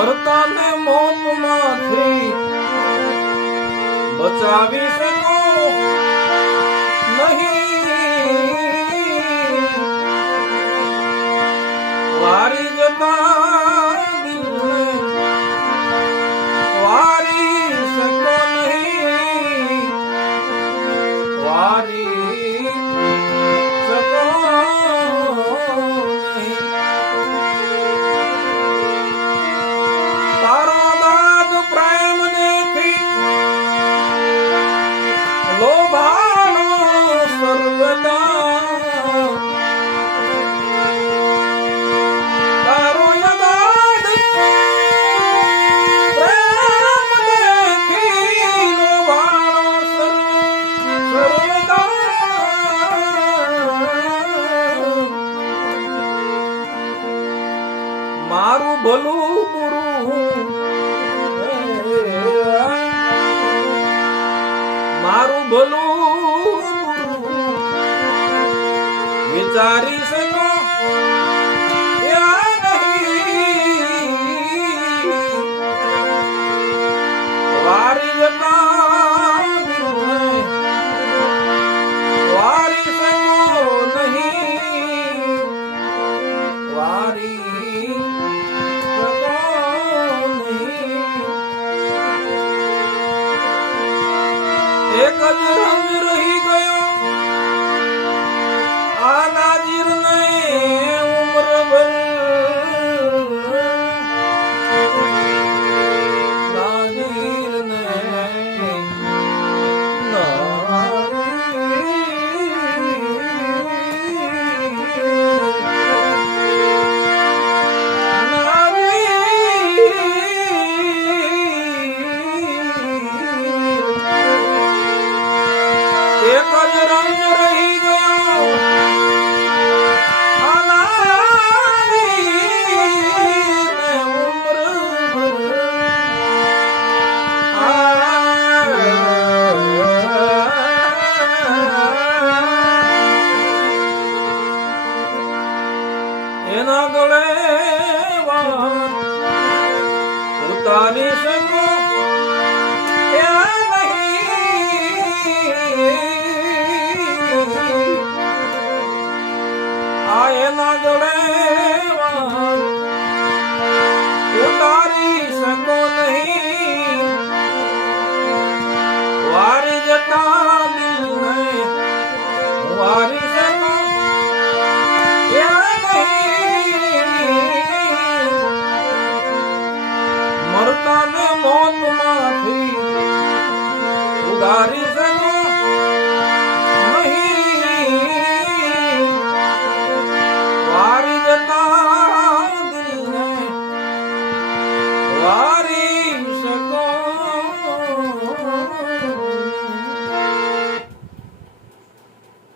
મરતાને મોતમાંથી બચાવી શકો નહીં, વારી જતા દિલને વારી શકો નહીં, વારી શકો નહીં. તારો દાદ પ્રેમ દેખી લોભાનો સર્વદા, તારો યદાદ પ્રેમ દેખી લોભાનો સર્વદા, મારું ભલું બુરું મારું ભલું વિચારી શકો વારી જતા વારી શકો નહીં, વારી શકો નહીં. એક જ રંગ રહી ગયો આ નાજીરને ઉમરભર, નાજીરને એક જ રંગ રહી ગયો આલાદીને ઉમરભર, એના ગળે વાત ઉતારી શકો એના ગળે ઉતારી શકો નહીં, વારી જતા દિલને વારી શકો નહીં, મરતાને મોતમાંથી ઉગારી